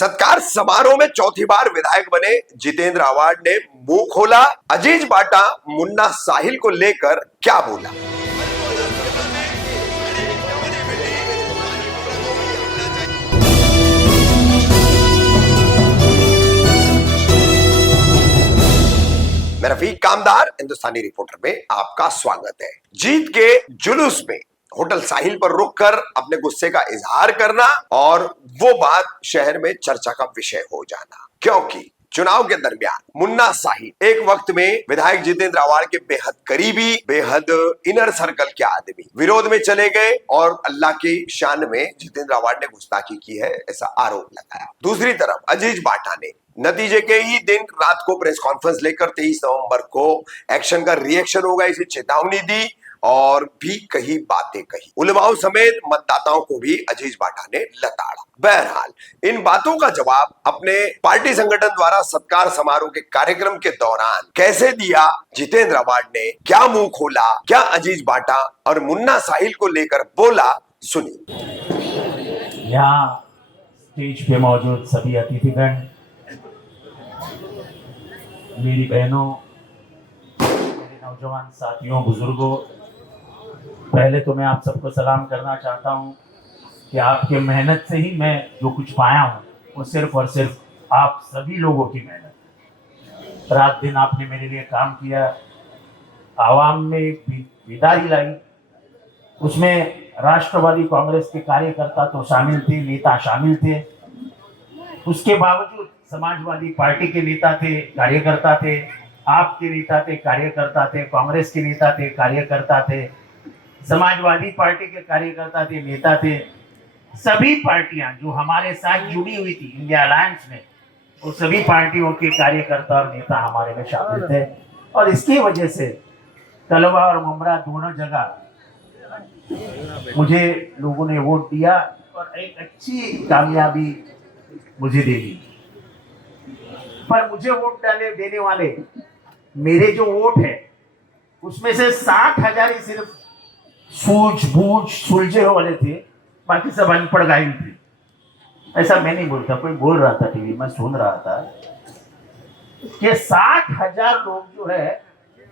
सत्कार समारोह में चौथी बार विधायक बने जितेंद्र आवाड ने मुंह खोला। अजीज बाटा मुन्ना साहिल को लेकर क्या बोला। मैं रफीक कामदार हिंदुस्तानी रिपोर्टर में आपका स्वागत है। जीत के जुलूस में होटल साहिल पर रुककर अपने गुस्से का इजहार करना और वो बात शहर में चर्चा का विषय हो जाना, क्योंकि चुनाव के दरमियान मुन्ना साहिल एक वक्त में विधायक जितेंद्र आवाड के बेहद करीबी, बेहद इनर सर्कल के आदमी विरोध में चले गए और अल्लाह की शान में जितेंद्र आवाड ने गुस्ताखी की है, ऐसा आरोप लगाया। दूसरी तरफ अजीज बाटा ने नतीजे के ही दिन रात को प्रेस कॉन्फ्रेंस लेकर 23 नवंबर को एक्शन का रिएक्शन होगा इसे चेतावनी दी और भी कई बातें कही। उलमाओं समेत मतदाताओं को भी अजीज बाटा ने लताड़ा। बहरहाल इन बातों का जवाब अपने पार्टी संगठन द्वारा सत्कार समारोह के कार्यक्रम के दौरान कैसे दिया, जितेंद्र आवाड ने क्या मुंह खोला, क्या अजीज बाटा और मुन्ना साहिल को लेकर बोला, सुनिए। यहाँ स्टेज पे मौजूद सभी अतिथिगण, मेरी बहनों, मेरे नौजवान साथियों, बुजुर्गों, पहले तो मैं आप सबको सलाम करना चाहता हूँ कि आपके मेहनत से ही मैं जो कुछ पाया हूँ वो सिर्फ और सिर्फ आप सभी लोगों की मेहनत है। रात दिन आपने मेरे लिए काम किया, आवाम में एक बेदारी लाई, उसमें राष्ट्रवादी कांग्रेस के कार्यकर्ता तो शामिल थे, नेता शामिल थे, उसके बावजूद समाजवादी पार्टी के नेता थे, कार्यकर्ता थे, आपके नेता थे, कार्यकर्ता थे, कांग्रेस के नेता थे, कार्यकर्ता थे, समाजवादी पार्टी के कार्यकर्ता थे, नेता थे। सभी पार्टियां जो हमारे साथ जुड़ी हुई थी इंडिया अलायंस में, वो सभी पार्टियों के कार्यकर्ता और नेता हमारे में शामिल थे और इसकी वजह से तलवा और मुमरा दोनों जगह मुझे लोगों ने वोट दिया और एक अच्छी कामयाबी मुझे दे दी। पर मुझे वोट देने वाले मेरे जो वोट है उसमें से 60,000 ही सिर्फ सूझबूझ सुलझे वाले थे, बाकी सब अनपढ़ गायब थे। ऐसा मैं नहीं बोलता, कोई बोल रहा था टीवी में, सुन रहा था कि 60,000 लोग जो है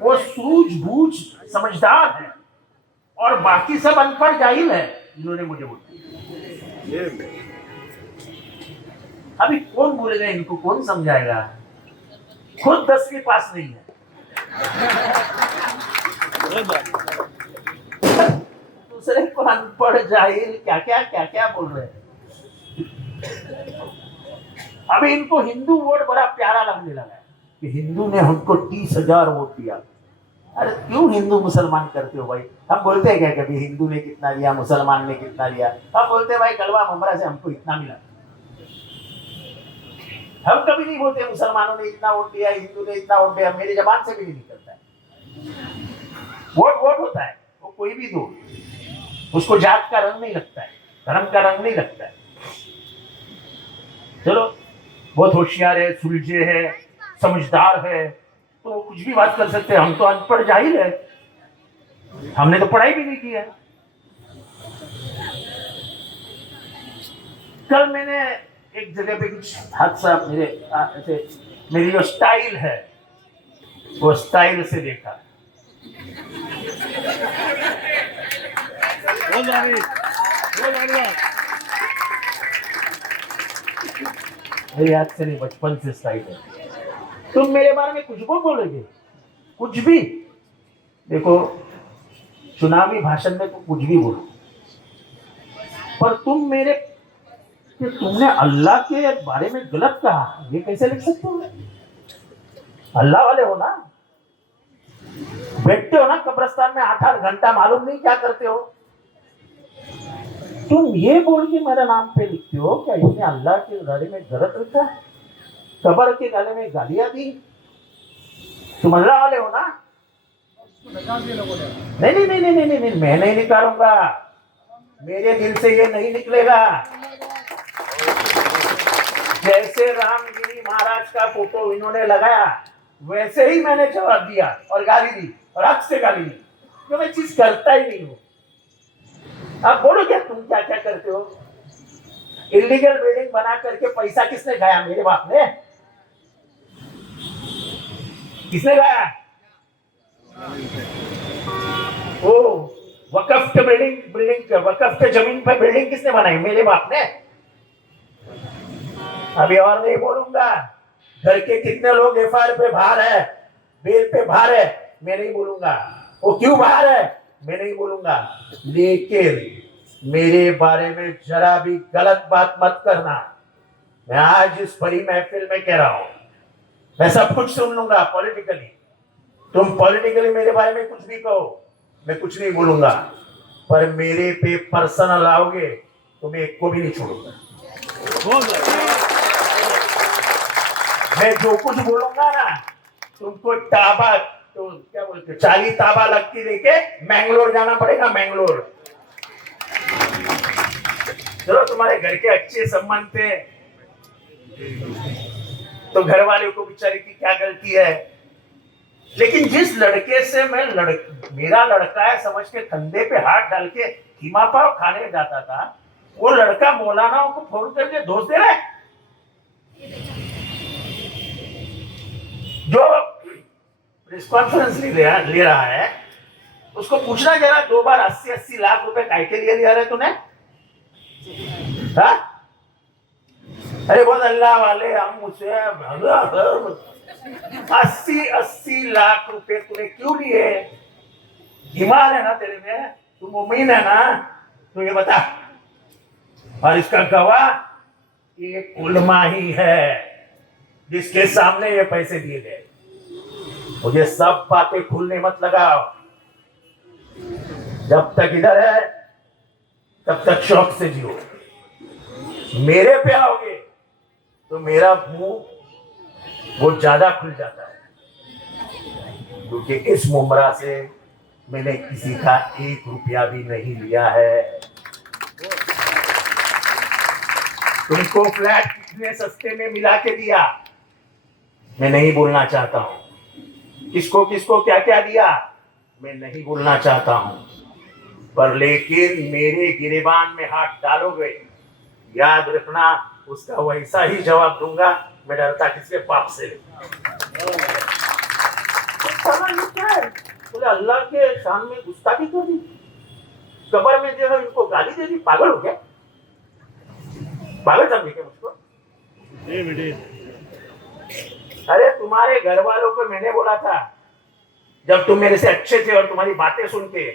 वो सूझबूझ समझदार हैं और बाकी सब अनपढ़ जाहिल है जिन्होंने मुझे वोट दिया। अभी कौन बोलेगा इनको, कौन समझाएगा? खुद 10 के पास नहीं है। दूसरे को अनपढ़ जाहिल क्या क्या बोल रहे हैं। अभी इनको हिंदू वोट बड़ा प्यारा लगने लगा है कि हिंदू ने हमको 30,000 वोट दिया। अरे क्यों हिंदू मुसलमान करते हो भाई? हम बोलते हैं क्या कभी हिंदू ने कितना दिया, मुसलमान ने कितना दिया? हम बोलते हैं भाई कलवा मुमरा से हमको इतना मिला। हम कभी नहीं बोलते मुसलमानों ने इतना वोट दिया, हिंदू ने इतना वोट दिया। मेरी जबान से भी नहीं निकलता है। वोट होता है, वो कोई भी दो, उसको जात का रंग नहीं लगता है, धर्म का रंग नहीं लगता है। चलो बहुत होशियार है, सुलझे है, समझदार है, तो वो कुछ भी बात कर सकते हैं। हम तो अनपढ़ जाहिल है, हमने तो पढ़ाई भी नहीं की है। कल मैंने एक जगह पे कुछ हादसा मेरी जो स्टाइल है वो स्टाइल से देखा। मेरी याद से नहीं, बचपन से स्टाइल है। तुम मेरे बारे में कुछ भी बोलोगे, कुछ भी, देखो चुनावी भाषण में तो कुछ भी बोलो, पर तुम मेरे कि तुमने अल्लाह के बारे में गलत कहा, ये कैसे लिख सकते हो? अल्लाह वाले हो ना, बैठते हो ना कब्रिस्तान में 8-8 घंटा, मालूम नहीं क्या करते हो। तुम ये बोल के मेरे नाम पे लिखते हो क्या इसने अल्लाह के बारे में गलत लिखा, कब्र के गले में गालियां दी? तुम अल्लाह वाले हो ना? नहीं, मैं नहीं निकालूंगा, मेरे दिल से ये नहीं निकलेगा। जैसे रामगिरी महाराज का फोटो इन्होंने लगाया वैसे ही मैंने जवाब दिया और गाली दी और हक से गाली दी, जो मैं चीज करता ही नहीं हूँ। अब बोलो क्या तुम क्या क्या करते हो? इलीगल बिल्डिंग बना करके पैसा किसने खाया? मेरे बाप ने। किसने खाया? वो वकफ के वकफ के जमीन पर बिल्डिंग किसने बनाई? मेरे बाप ने। अभी और नहीं बोलूंगा। घर के कितने लोग एफआईआर पे बाहर है, बेल पे बाहर है, मैं नहीं बोलूंगा। वो क्यों बाहर है मैं नहीं बोलूंगा। लेकिन मेरे बारे में जरा भी गलत बात मत करना। मैं आज इस बड़ी महफिल में कह रहा हूं, मैं सब कुछ सुन लूंगा पॉलिटिकली। तुम पॉलिटिकली मेरे बारे में कुछ भी कहो, मैं कुछ नहीं बोलूंगा, पर मेरे पे पर्सनल आओगे तो मैं एक को भी नहीं छोड़ूंगा। मैं जो कुछ बोलूंगा ना, तुमको ताबा तो क्या बोलते 40 ताबा लगती लेके मैंगलोर जाना पड़ेगा। मैंगलोर चलो, तुम्हारे घर के अच्छे संबंध थे तो घर वाले को बेचारे की क्या गलती है। लेकिन जिस लड़के से मेरा लड़का है समझ के कंधे पे हाथ डाल के कीमा पाव खाने जाता था, वो लड़का मौलानाओं को फोन करके दोष दे रहा है। जो प्रेस कॉन्फ्रेंस ले रहा है उसको पूछना जरा, 2 बार 80-80 लाख रुपए काय के लिए लिया रहे तूने? हाँ? अरे बहुत अल्लाह वाले हम मुझसे 80-80 लाख रुपए तूने क्यों लिए? ईमान है ना तेरे में? तू मुमीन है ना? तो ये बता। और इसका गवाह एक उलमा ही है जिसके सामने ये पैसे दिए गए। मुझे सब बातें खुलने मत लगाओ। जब तक इधर है तब तक शौक से जियो। मेरे पे आओगे तो मेरा मुंह वो ज्यादा खुल जाता है, क्योंकि इस मुमरा से मैंने किसी का 1 रुपया भी नहीं लिया है। तुमको फ्लैट कितने सस्ते में मिला के दिया मैं नहीं बोलना चाहता हूं। किसको किसको क्या क्या दिया मैं नहीं बोलना चाहता हूं, पर लेकिन मेरे गिरेबान में हाथ डालोगे, याद रखना उसका वैसा ही जवाब दूंगा। मैं डरता किसके पाप से। बोले अल्लाह के शान में गुस्ताखी कर दी, कब्र में जो है इनको गाली दे दी। पागल हो गया? पागल समझे क्या मुझको? अरे तुम्हारे घर वालों को मैंने बोला था, जब तुम मेरे से अच्छे थे और तुम्हारी बातें सुन के,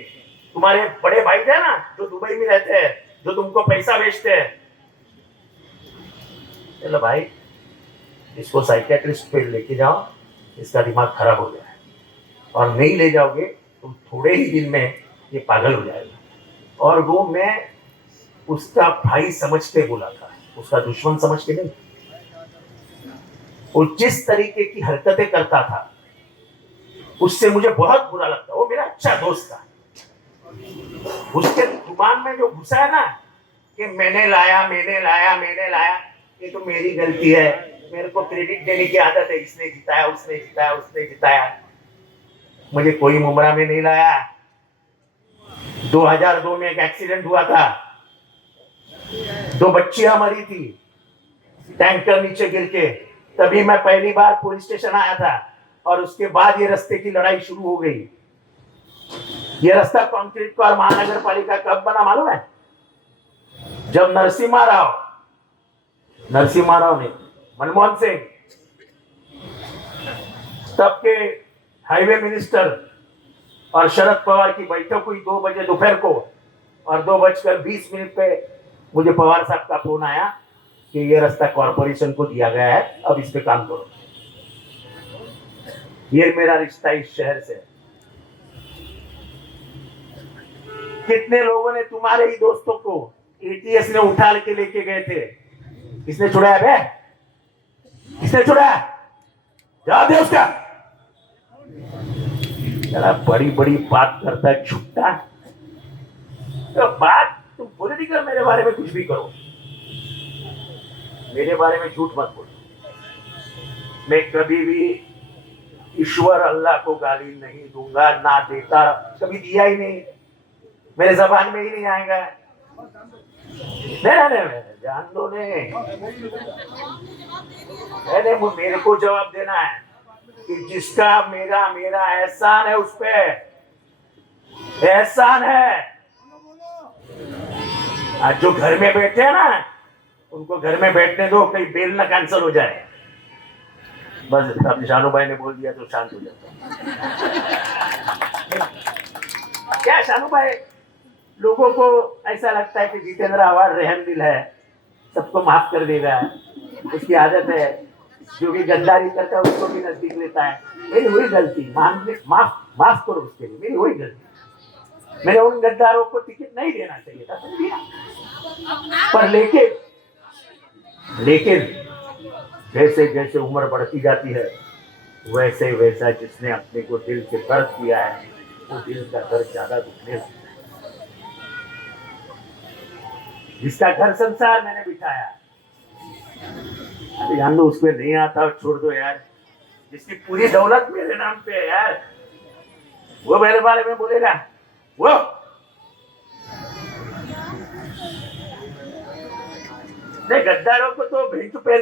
तुम्हारे बड़े भाई थे ना जो दुबई में रहते हैं, जो तुमको पैसा भेजते हैं, चलो भाई इसको साइकियाट्रिस्ट पे लेके जाओ, इसका दिमाग खराब हो गया है, और नहीं ले जाओगे तो थोड़े ही दिन में ये पागल हो जाएगा। और वो मैं उसका भाई समझ के बोला था, उसका दुश्मन समझ के नहीं। वो जिस तरीके की हरकतें करता था उससे मुझे बहुत बुरा लगता। वो मेरा अच्छा दोस्त था। उसके जुबान में जो घुसा है ना कि मैंने लाया, ये तो मेरी गलती है, मेरे को क्रेडिट देने की आदत है, इसने जिताया, उसने जिताया। मुझे कोई मुमरा में नहीं लाया। 2002 में एक एक्सीडेंट हुआ था, 2 बच्चियां मरी थी टैंकर नीचे गिर के, तभी मैं पहली बार पुलिस स्टेशन आया था। और उसके बाद ये रास्ते की लड़ाई शुरू हो गई। ये रास्ता कंक्रीट का और महानगर पालिका कब बना मालूम है? जब नरसिम्हा राव ने मनमोहन सिंह तब के हाईवे मिनिस्टर और शरद पवार की बैठक हुई 2 बजे दोपहर को, और 2:20 पे मुझे पवार साहब का फोन आया कि ये रास्ता कॉर्पोरेशन को दिया गया है, अब इस पे काम करो। ये मेरा रिश्ता इस शहर से। कितने लोगों ने तुम्हारे ही दोस्तों को एटीएस ने उठा के लेके गए थे? किसने छुड़ाया बे? किसने छुड़ाया? जवाब दे उसका। जरा बड़ी बड़ी बात करता है छुट्टा। तो बात तुम पॉलिटिकल मेरे बारे में कुछ भी करो, मेरे बारे में झूठ मत बोलो। मैं कभी भी ईश्वर अल्लाह को गाली नहीं दूंगा, ना देता, कभी दिया ही नहीं, मेरे जबान में ही नहीं आएगा। नहीं, जान दो नहीं। नहीं, वो मेरे को जवाब देना है कि जिसका मेरा मेरा एहसान है, उस पे एहसान है। आज जो घर में बैठे हैं ना, उनको घर में बैठने दो, कहीं बेल ना कैंसिल हो जाए। बस अब शानू भाई ने बोल दिया तो शांत हो जाता। क्या शानू भाई, लोगों को ऐसा लगता है कि जितेंद्र आवाज रहम दिल है, सबको माफ कर देगा, उसकी आदत है, जो भी गद्दारी करता है उसको भी नजदीक लेता है। मेरी वही गलती, माफ माफ करो उसके लिए, मेरी वही गलती। मैंने उन गद्दारों को टिकट नहीं देना चाहिए था, तुम दिया। पर लेकिन जैसे जैसे उम्र बढ़ती जाती है, वैसे वैसा जिसने अपने को दिल से दर्द दिया है, वो दिल का दर्द ज्यादा दुखने लगता है। जिसका घर संसार मैंने बिठाया, अभी जान दो, उसको नहीं आता छोड़ दो यार। जिसकी पूरी दौलत मेरे नाम पे है यार, वो मेरे बारे में बोलेगा। वो नहीं, गद्दारों को तो भेजू पैर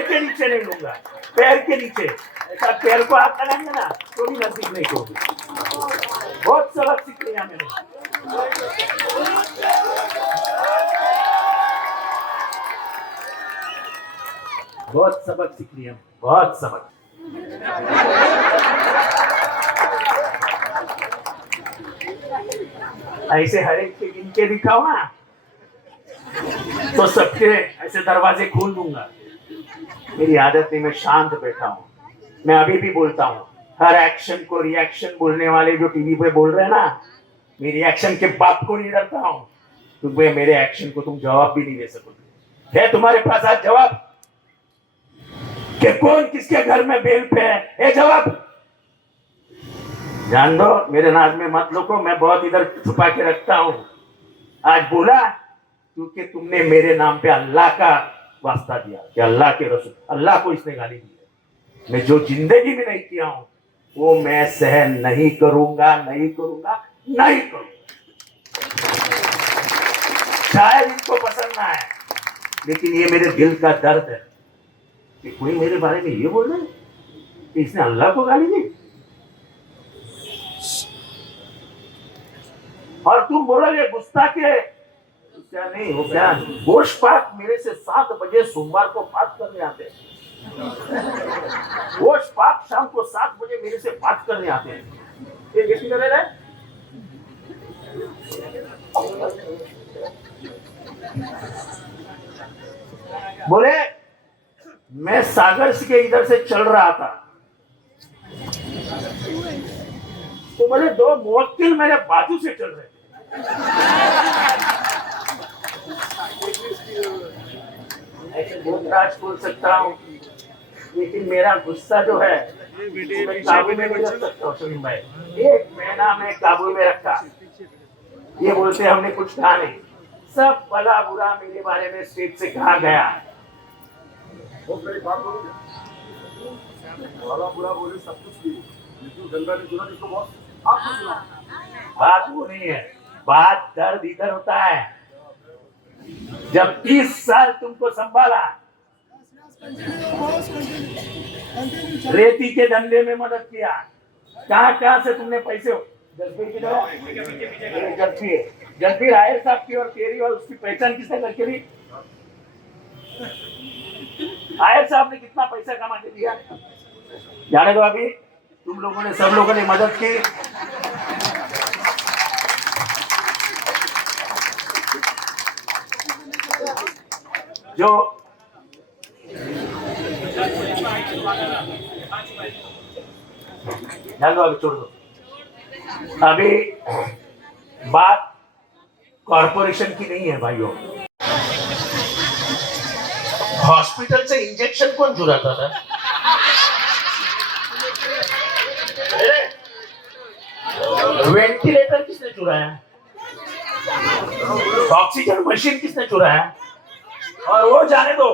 के नीचे नहीं लूंगा, पैर के नीचे। ऐसा पैर को हाथ लगाएंगे ना तो भी नजदीक नहीं करूंगी। बहुत सबक सीख लिया मैंने। बहुत सबक सीख लिया, बहुत सबक। ऐसे हर एक के गिन के दिखाओ ना, तो सबके ऐसे दरवाजे खोल दूंगा। मेरी आदत नहीं, मैं शांत बैठा हूँ। मैं अभी भी बोलता हूँ, हर एक्शन को रिएक्शन बोलने वाले जो टीवी पे बोल रहे हैं ना, मेरी एक्शन के बाप को नहीं डरता हूँ, क्योंकि मेरे एक्शन को तुम जवाब भी नहीं दे सकोगे। है तुम्हारे पास आज जवाब कि कौन किसके घर में बेल पे है जवाब? जान दो, मेरे नाज में मत लोगो, मैं बहुत इधर छुपा के रखता हूँ। आज बोला क्योंकि तुमने मेरे नाम पे अल्लाह का वास्ता दिया कि अल्लाह के रसूल, अल्लाह को इसने गाली दी है। मैं जो जिंदगी में नहीं किया हूं वो मैं सहन नहीं करूंगा, नहीं करूंगा, नहीं करूंगा। शायद इनको पसंद ना आए, लेकिन ये मेरे दिल का दर्द है कि कोई मेरे बारे में ये बोल रहा है कि इसने अल्लाह को गाली दी। और तुम बोलोगे गुस्ताखे, क्या नहीं हो क्या? गोश पाक मेरे से 7 बजे सोमवार को बात करने आते हैं। गोश पाक शाम को 7 बजे मेरे से बात करने आते हैं। ये कैसी कर रहे हैं? बोले मैं सागर के इधर से चल रहा था, तो बोले 2 मुवक्किल मेरे बाजू से चल रहे थे। ऐसे बहुत राज बोल सकता हूँ, लेकिन मेरा गुस्सा जो है काबू में नहीं रख सकता हूँ। सुनील भाई, 1 महीना में काबू में रखा। ये बोलते हमने कुछ कहा नहीं, सब भला बुरा मेरे बारे में स्टेज से कहा गया। भला बुरा बोले सब कुछ की, जनता ने सुना जिसको बहुत आपको सुना। बात वो नहीं है, बात दर्द इधर होता है। जब 30 साल तुमको संभाला, रेती के धंधे में मदद किया, कहां कहां से तुमने पैसे, जसबीर आयर साहब की और तेरी और उसकी पहचान किसने करके दी? आयर साहब ने कितना पैसा कमा के दिया जाने दो। अभी तुम लोगों ने, सब लोगों ने मदद की। जो ध्यान दो, अभी छोड़ दो। अभी बात कॉर्पोरेशन की नहीं है भाइयों। हॉस्पिटल से इंजेक्शन कौन चुराता था? वेंटिलेटर किसने चुराया? ऑक्सीजन मशीन किसने चुराया? और वो जाने दो,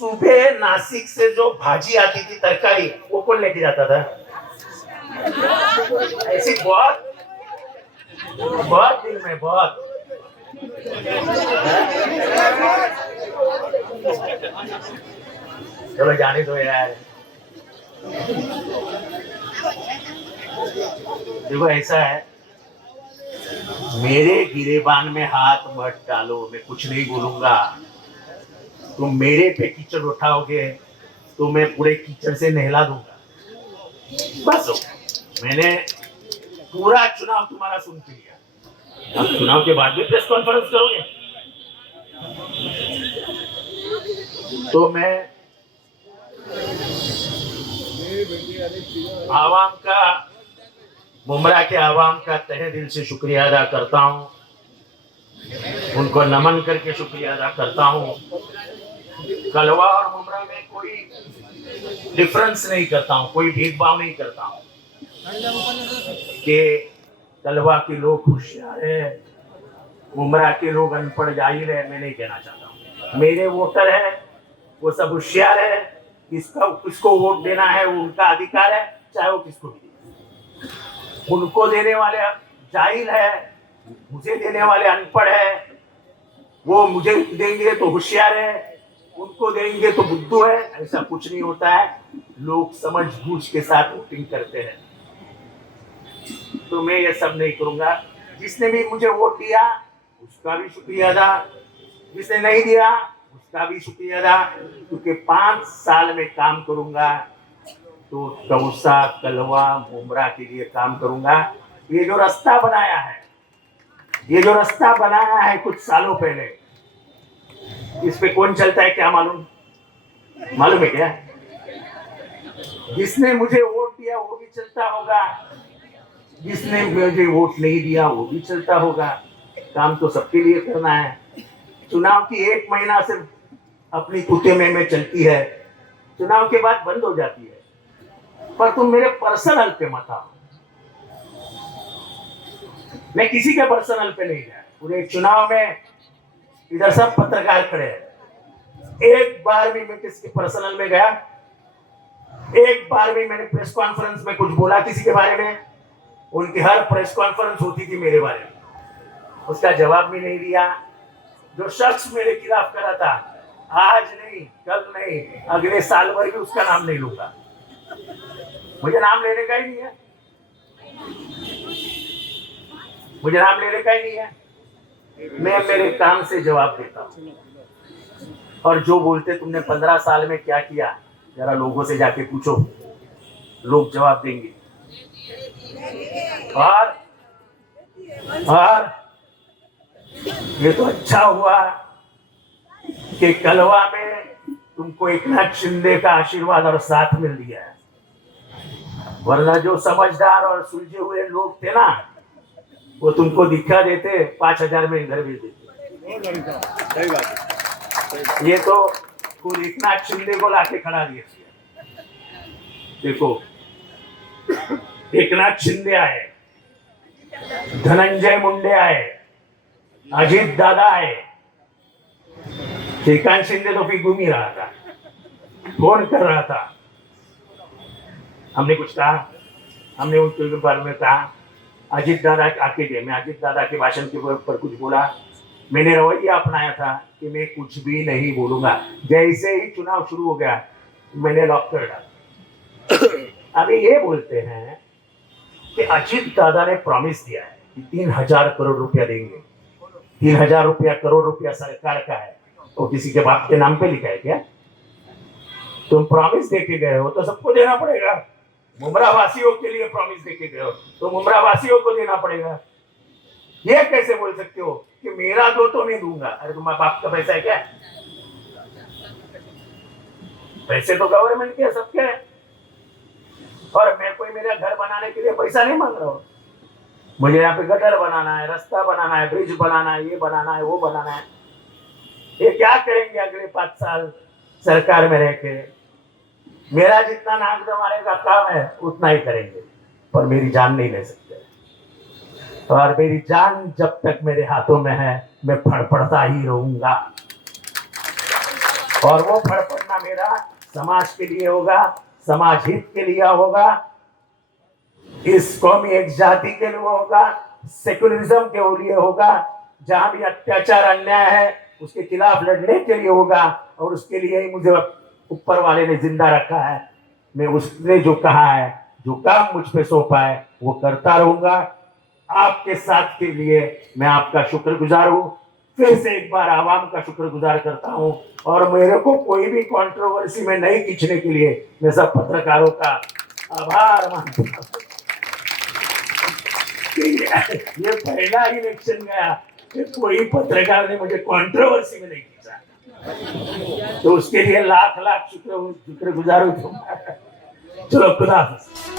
सुबह नासिक से जो भाजी आती थी, तरकारी, वो कौन लेके जाता था? ऐसी बहुत बहुत दिल में बहुत चलो जाने दो यार। देखो ऐसा है, मेरे गिरेबान में हाथ मत डालो, मैं कुछ नहीं बोलूंगा। तुम मेरे पे कीचड़ उठाओगे तो मैं पूरे कीचड़ से नहला दूंगा। बस हो गया। मैंने पूरा चुनाव तुम्हारा सुन के लिया। अब चुनाव के बाद भी प्रेस कॉन्फ्रेंस करोगे तो मैं आवाम का, मुमरा के आवाम का तहे दिल से शुक्रिया अदा करता हूँ, उनको नमन करके शुक्रिया अदा करता हूँ। कलवा और मुमरा में कोई डिफरेंस नहीं करता हूँ, कोई भेदभाव नहीं करता हूँ कि कलवा के लोग होशियार है, मुमरा के लोग अनपढ़ जाहिल है। मैं नहीं कहना चाहता हूँ। मेरे वोटर है वो सब होशियार है, किसको वोट देना है वो उनका अधिकार है, चाहे वो किसको भी दे। उनको देने वाले जाहिल है, मुझे देने वाले अनपढ़ है। वो मुझे देंगे तो होशियार है, उनको देंगे तो बुद्धू है। ऐसा कुछ नहीं होता है। लोग समझ बूझ के साथ वोटिंग करते हैं, तो मैं ये सब नहीं करूंगा। जिसने भी मुझे वोट दिया उसका भी शुक्रिया अदा, जिसने नहीं दिया उसका भी शुक्रिया अदा, क्योंकि 5 साल में काम करूंगा तो दौसा, कलवा, मुमरा के लिए काम करूंगा। ये जो रास्ता बनाया है, ये जो रास्ता बनाया है कुछ सालों पहले, इस पे कौन चलता है क्या मालूम है क्या? जिसने मुझे वोट दिया वो भी चलता होगा, जिसने मुझे वोट नहीं दिया वो भी चलता होगा। काम तो सबके लिए करना है। चुनाव की 1 महीना सिर्फ अपनी कुत्ते में चलती है, चुनाव के बाद बंद हो जाती है। पर तुम मेरे पर्सनल पे मत आओ। मैं किसी के पर्सनल पे नहीं गया। पूरे चुनाव में इधर सब पत्रकार खड़े हैं, एक बार भी मैं किसी के पर्सनल में गया? एक बार भी मैंने प्रेस कॉन्फ्रेंस में कुछ बोला किसी के बारे में? उनकी हर प्रेस कॉन्फ्रेंस होती थी मेरे बारे में, उसका जवाब भी नहीं दिया। जो शख्स मेरे खिलाफ करा था, आज नहीं, कल नहीं, अगले साल भर भी उसका नाम नहीं लूंगा। मुझे नाम लेने का ही नहीं है, मुझे नाम लेने का ही नहीं है। मैं मेरे काम से जवाब देता हूँ। और जो बोलते तुमने 15 साल में क्या किया, जरा लोगों से जाके पूछो, लोग जवाब देंगे। और ये तो अच्छा हुआ कि कलवा में तुमको एकनाथ शिंदे का आशीर्वाद और साथ मिल गया है, वरना जो समझदार और सुलझे हुए लोग थे ना, वो तुमको दिखा देते 5000 में इधर भेज देते। ये तो खुद एकनाथ शिंदे को लाके खड़ा दिया। देखो, एकनाथ शिंदे आए, धनंजय मुंडे आए, अजित दादा आए, श्रीकांत शिंदे तो फिर घूम ही रहा था, फोन कर रहा था। हमने कुछ कहा, हमने उनके बारे में कहा, अजित दादा आके गए, मैं अजित दादा के भाषण के ऊपर कुछ बोला, मैंने रवैया अपनाया था कि मैं कुछ भी नहीं बोलूंगा। जैसे ही चुनाव शुरू हो गया मैंने लॉक कर डाला। अभी ये बोलते हैं कि अजित दादा ने प्रॉमिस दिया है कि 3000 करोड़ रुपया देंगे। 3000 रुपया, करोड़ रुपया सरकार का है, तो किसी के बाप के नाम पे लिखा है क्या? तुम प्रॉमिस देके गए हो तो सबको देना पड़ेगा। मुमरा वासियों के लिए प्रॉमिस देके गए हो तो मुमरा वासियों को देना पड़ेगा। ये कैसे बोल सकते हो कि मेरा दो तो नहीं दूंगा? अरे तुम्हारे बाप का पैसा है क्या? पैसे तो गवर्नमेंट के, सबके हैं। और मैं कोई मेरा घर बनाने के लिए पैसा नहीं मांग रहा हूँ। मुझे यहाँ पे गटर बनाना है, रास्ता बनाना है, ब्रिज बनाना है, ये बनाना है, वो बनाना है। ये क्या करेंगे अगले 5 साल सरकार में रह के? मेरा जितना नाक दबाने का काम है उतना ही करेंगे, पर मेरी जान नहीं ले सकते। और मेरी जान जब तक मेरे हाथों में है मैं फड़फड़ता ही रहूंगा। और वो फड़फड़ना मेरा समाज के लिए होगा, समाज हित के लिए होगा, इस कौमी एक जाति के लिए होगा, सेकुलरिज्म के लिए होगा। जहां भी अत्याचार अन्याय है उसके खिलाफ लड़ने के लिए होगा, और उसके लिए ही मुझे ऊपर वाले ने जिंदा रखा है। मैं उसने जो कहा है, जो काम मुझ पे सौंपा है, वो करता रहूंगा। आपके साथ के लिए मैं आपका शुक्रगुजार हूँ। फिर से एक बार आवाम का शुक्रगुजार करता हूँ, और मेरे को कोई भी कंट्रोवर्सी में नहीं खींचने के लिए मैं सब पत्रकारों का आभार मानता हूँ। ये पहला इलेक्शन गया कि कोई पत्रकार ने मुझे कंट्रोवर्सी में नहीं खींचा, तो उसके लिए लाख लाख शुक्रगुजार हूँ। चलो खुदा हाफिज।